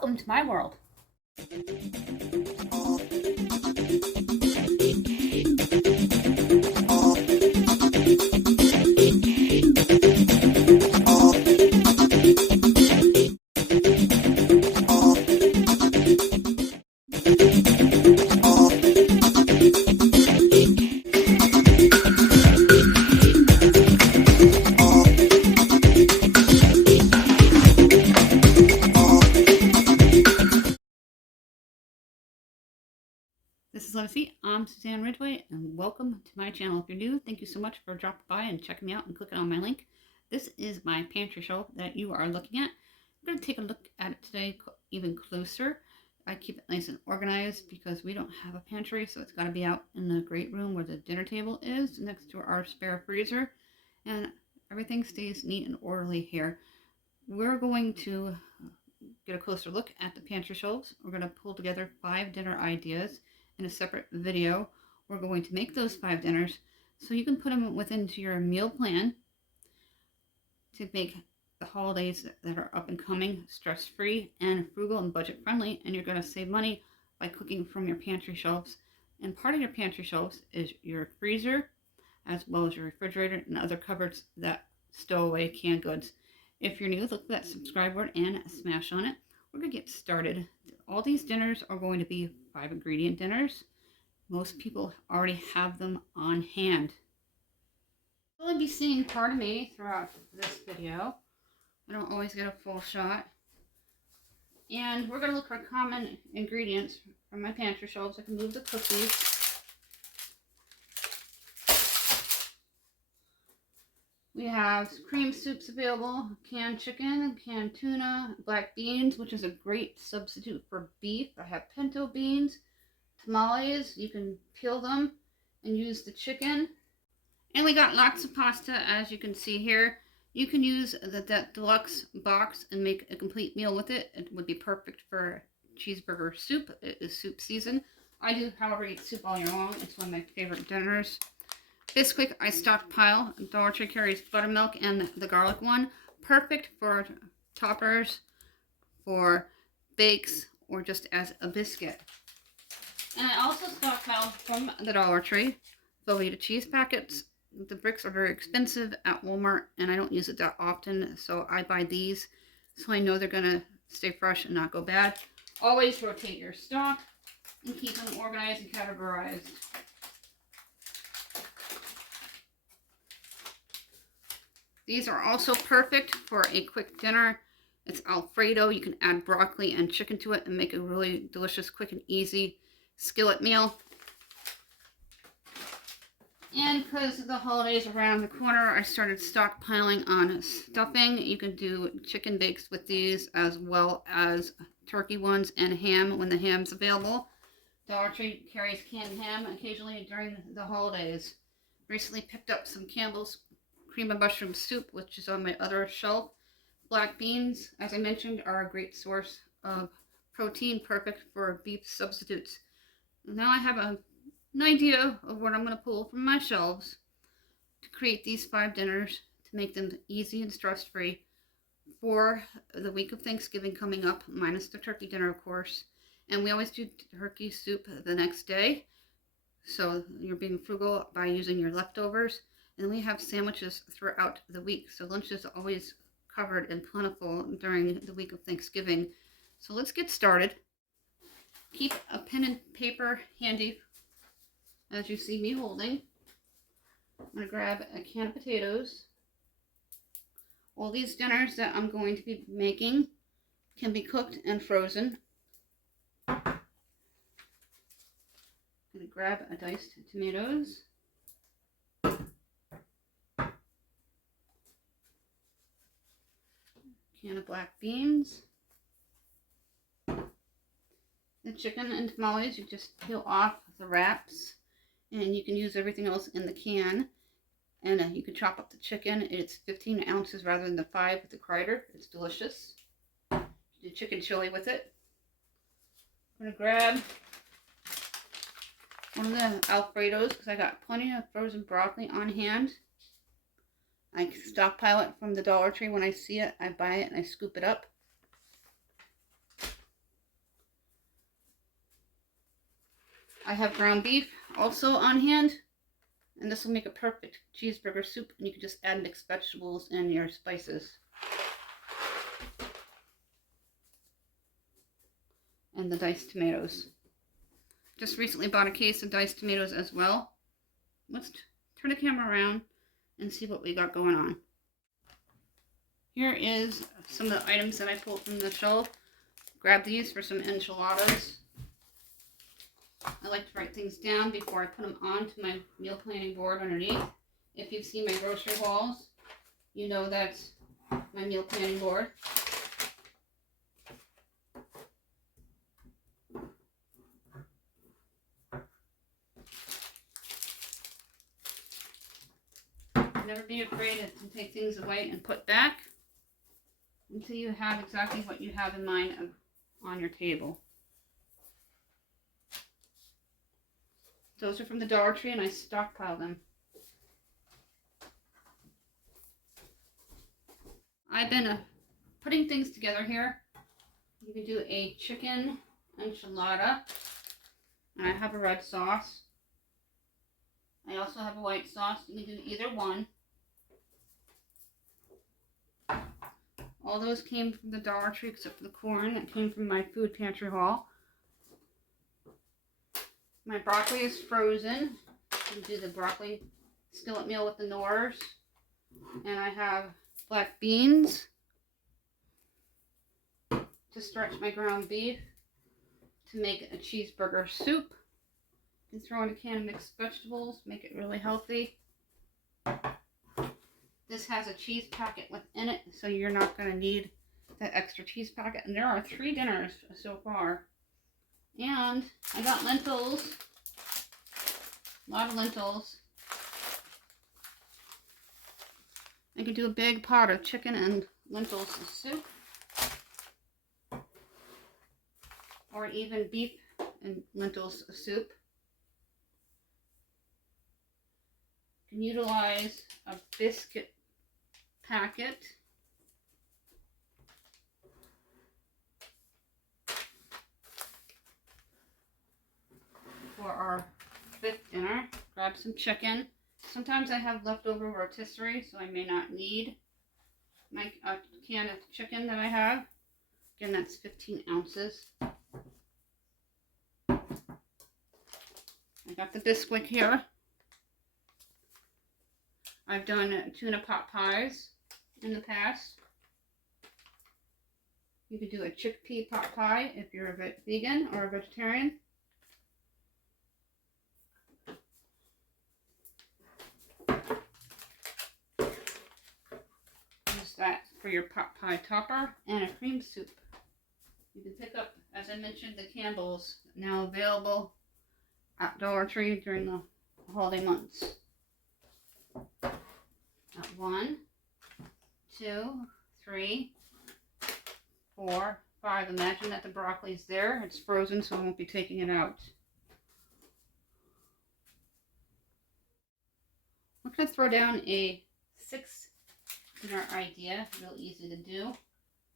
Welcome to my world. This is Lucy. I'm Suzanne Ridgway, and welcome to my channel. If you're new, thank you so much for dropping by and checking me out and clicking on my link. This is my pantry shelf that you are looking at. I'm going to take a look at it today even closer. I keep it nice and organized because we don't have a pantry, so it's got to be out in the great room where the dinner table is next to our spare freezer, and everything stays neat and orderly here. We're going to get a closer look at the pantry shelves. We're going to pull together 5 dinner ideas in a separate video. We're going to make those 5 dinners so you can put them within your meal plan to make the holidays that are up and coming stress-free and frugal and budget-friendly, and you're going to save money by cooking from your pantry shelves. And part of your pantry shelves is your freezer, as well as your refrigerator and other cupboards that stow away canned goods. If you're new, look for that subscribe button and smash on it. We're going to get started. All these dinners are going to be 5 ingredient dinners. Most people already have them on hand. You'll only be seeing part of me throughout this video. I don't always get a full shot. And we're going to look for common ingredients from my pantry shelves. I can move the cookies. We have cream soups available, canned chicken, canned tuna, black beans, which is a great substitute for beef. I have pinto beans, tamales. You can peel them and use the chicken. And we got lots of pasta, as you can see here. You can use the deluxe box and make a complete meal with it. It would be perfect for cheeseburger soup. It is soup season. I do, however, eat soup all year long. It's one of my favorite dinners. Bisquick, I stockpile. Dollar Tree carries buttermilk and the garlic one. Perfect for toppers, for bakes, or just as a biscuit. And I also stockpile from the Dollar Tree Velveeta cheese packets. The bricks are very expensive at Walmart, and I don't use it that often, so I buy these so I know they're going to stay fresh and not go bad. Always rotate your stock and keep them organized and categorized. These are also perfect for a quick dinner. It's Alfredo. You can add broccoli and chicken to it and make a really delicious, quick and easy skillet meal. And because the holidays are around the corner, I started stockpiling on stuffing. You can do chicken bakes with these as well as turkey ones and ham when the ham's available. Dollar Tree carries canned ham occasionally during the holidays. Recently picked up some Campbell's cream and mushroom soup, which is on my other shelf. Black beans, as I mentioned, are a great source of protein, perfect for beef substitutes. Now I have an idea of what I'm going to pull from my shelves to create these 5 dinners to make them easy and stress-free for the week of Thanksgiving coming up, minus the turkey dinner, of course. And we always do turkey soup the next day, so you're being frugal by using your leftovers. And we have sandwiches throughout the week, so lunch is always covered and plentiful during the week of Thanksgiving. So let's get started. Keep a pen and paper handy, as you see me holding. I'm going to grab a can of potatoes. All these dinners that I'm going to be making can be cooked and frozen. I'm going to grab a diced tomatoes. Can of black beans. The chicken and tamales, you just peel off the wraps, and you can use everything else in the can. And you can chop up the chicken. It's 15 ounces rather than the 5 with the crider. It's delicious. You do chicken chili with it. I'm going to grab one of the Alfredos because I got plenty of frozen broccoli on hand. I stockpile it from the Dollar Tree. When I see it, I buy it and I scoop it up. I have ground beef also on hand, and this will make a perfect cheeseburger soup, and you can just add mixed vegetables and your spices. And the diced tomatoes. Just recently bought a case of diced tomatoes as well. Let's turn the camera around and see what we got going on. Here is some of the items that I pulled from the shelf. Grab these for some enchiladas. I like to write things down before I put them onto my meal planning board underneath. If you've seen my grocery hauls, you know that's my meal planning board. Never be afraid to take things away and put back until you have exactly what you have in mind on your table. Those are from the Dollar Tree, and I stockpile them. I've been putting things together here. You can do a chicken enchilada, and I have a red sauce. I also have a white sauce. You can do either one. All those came from the Dollar Tree except for the corn that came from my food pantry haul. My broccoli is frozen. You can do the broccoli skillet meal with the Knorrs. And I have black beans to stretch my ground beef to make a cheeseburger soup. You can throw in a can of mixed vegetables, make it really healthy. This has a cheese packet within it, so you're not going to need that extra cheese packet. And there are 3 dinners so far. And I got lentils, a lot of lentils. I could do a big pot of chicken and lentils soup, or even beef and lentils soup. You can utilize a biscuit packet. For our 5th dinner. Grab some chicken. Sometimes I have leftover rotisserie, so I may not need my can of chicken that I have. Again, that's 15 ounces. I got the Bisquick here. I've done tuna pot pies in the past. You could do a chickpea pot pie if you're a vegan or a vegetarian. Use that for your pot pie topper, and a cream soup. You can pick up, as I mentioned, the Campbell's, now available at Dollar Tree during the holiday months. 1, 2, 3, 4, 5. Imagine that the broccoli's there. It's frozen, so I won't be taking it out. I'm going to throw down a 6 dinner idea. Real easy to do.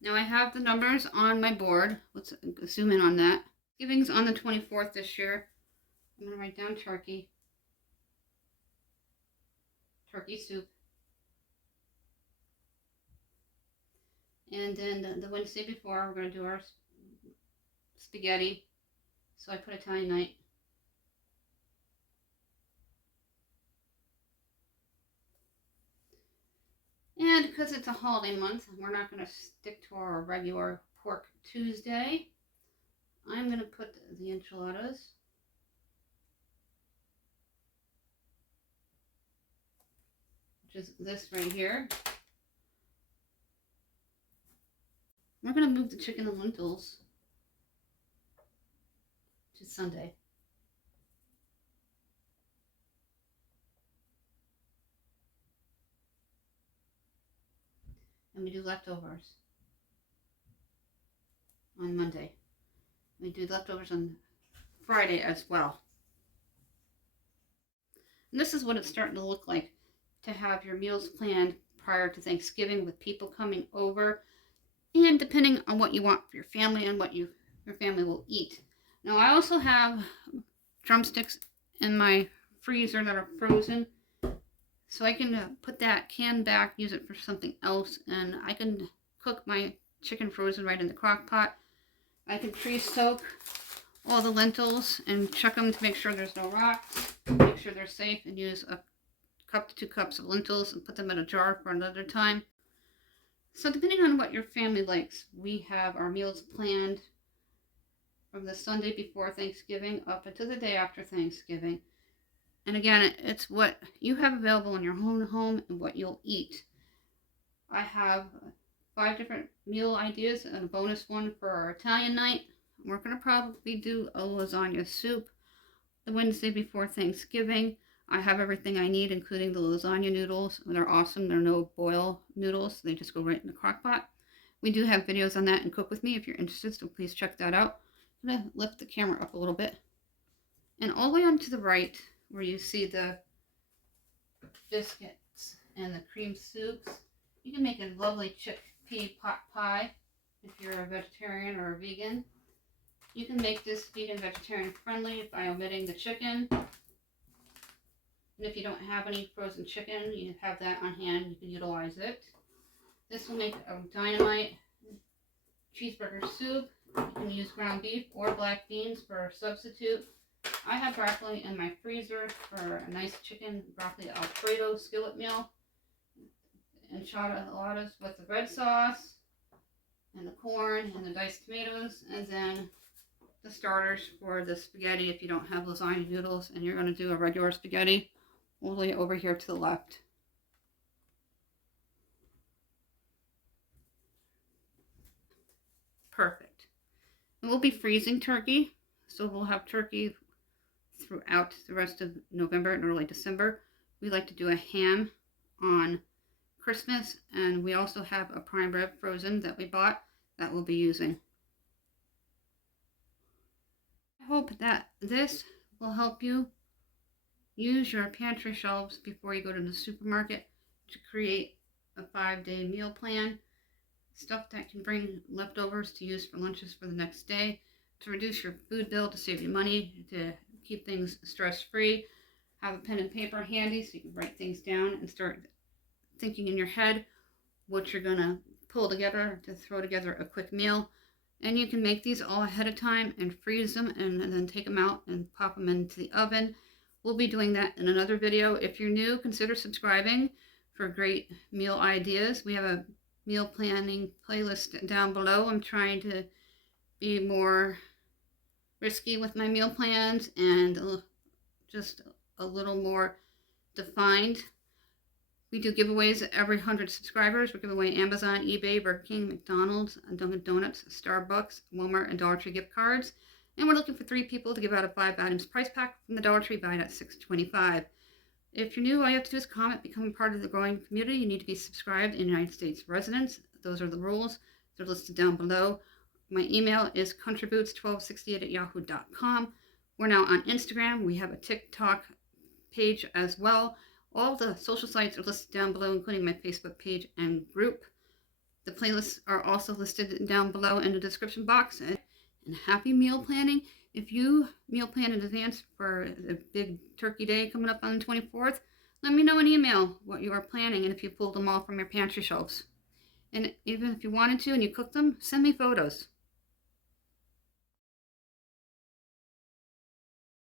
Now I have the numbers on my board. Let's zoom in on that. Thanksgiving's on the 24th this year. I'm going to write down turkey. Turkey soup. And then the Wednesday before, we're going to do our spaghetti. So I put Italian night. And because it's a holiday month, we're not going to stick to our regular pork Tuesday. I'm going to put the enchiladas. Which is this right here. We're going to move the chicken and lentils to Sunday. And we do leftovers on Monday. We do leftovers on Friday as well. And this is what it's starting to look like to have your meals planned prior to Thanksgiving with people coming over, and depending on what you want for your family and what your family will eat. Now I also have drumsticks in my freezer that are frozen. So I can put that can back, use it for something else, and I can cook my chicken frozen right in the crock pot. I can pre-soak all the lentils and check them to make sure there's no rocks, make sure they're safe, and use a cup to 2 cups of lentils and put them in a jar for another time. So depending on what your family likes, we have our meals planned from the Sunday before Thanksgiving up until the day after Thanksgiving. And again, it's what you have available in your own home and what you'll eat. I have 5 different meal ideas and a bonus one for our Italian night. We're going to probably do a lasagna soup the Wednesday before Thanksgiving. I have everything I need, including the lasagna noodles. They're awesome. They're no boil noodles. They just go right in the crock pot. We do have videos on that and Cook With Me if you're interested, so please check that out. I'm going to lift the camera up a little bit. And all the way on to the right, where you see the biscuits and the cream soups, you can make a lovely chickpea pot pie if you're a vegetarian or a vegan. You can make this vegan vegetarian friendly by omitting the chicken. And if you don't have any frozen chicken, you have that on hand, you can utilize it. This will make a dynamite cheeseburger soup. You can use ground beef or black beans for a substitute. I have broccoli in my freezer for a nice chicken broccoli Alfredo skillet meal. Enchiladas with the red sauce and the corn and the diced tomatoes, and then the starters for the spaghetti if you don't have lasagna noodles and you're going to do a regular spaghetti, all the way over here to the left. Perfect. And we'll be freezing turkey, so we'll have turkey throughout the rest of November and early December. We like to do a ham on Christmas, and we also have a prime rib frozen that we bought that we'll be using. I hope that this will help you use your pantry shelves before you go to the supermarket to create a 5-day meal plan. Stuff that can bring leftovers to use for lunches for the next day, to reduce your food bill, to save you money, to keep things stress-free. Have a pen and paper handy so you can write things down and start thinking in your head what you're going to pull together to throw together a quick meal. And you can make these all ahead of time and freeze them and then take them out and pop them into the oven. We'll be doing that in another video. If you're new, consider subscribing for great meal ideas. We have a meal planning playlist down below. I'm trying to be more risky with my meal plans and just a little more defined. We do giveaways every 100 subscribers. We give away Amazon, eBay, Burger King, McDonald's, Dunkin' Donuts, Starbucks, Walmart, and Dollar Tree gift cards. And we're looking for 3 people to give out a 5 items price pack from the Dollar Tree, valued at $6.25. If you're new, all you have to do is comment, become a part of the growing community. You need to be subscribed in United States residents. Those are the rules. They're listed down below. My email is countryboots1268@yahoo.com. We're now on Instagram. We have a Tik Tok page as well. All the social sites are listed down below, including my Facebook page and group. The playlists are also listed down below in the description box. And happy meal planning. If you meal plan in advance for the big turkey day coming up on the 24th, let me know in email what you are planning and if you pulled them all from your pantry shelves. And even if you wanted to and you cooked them, send me photos.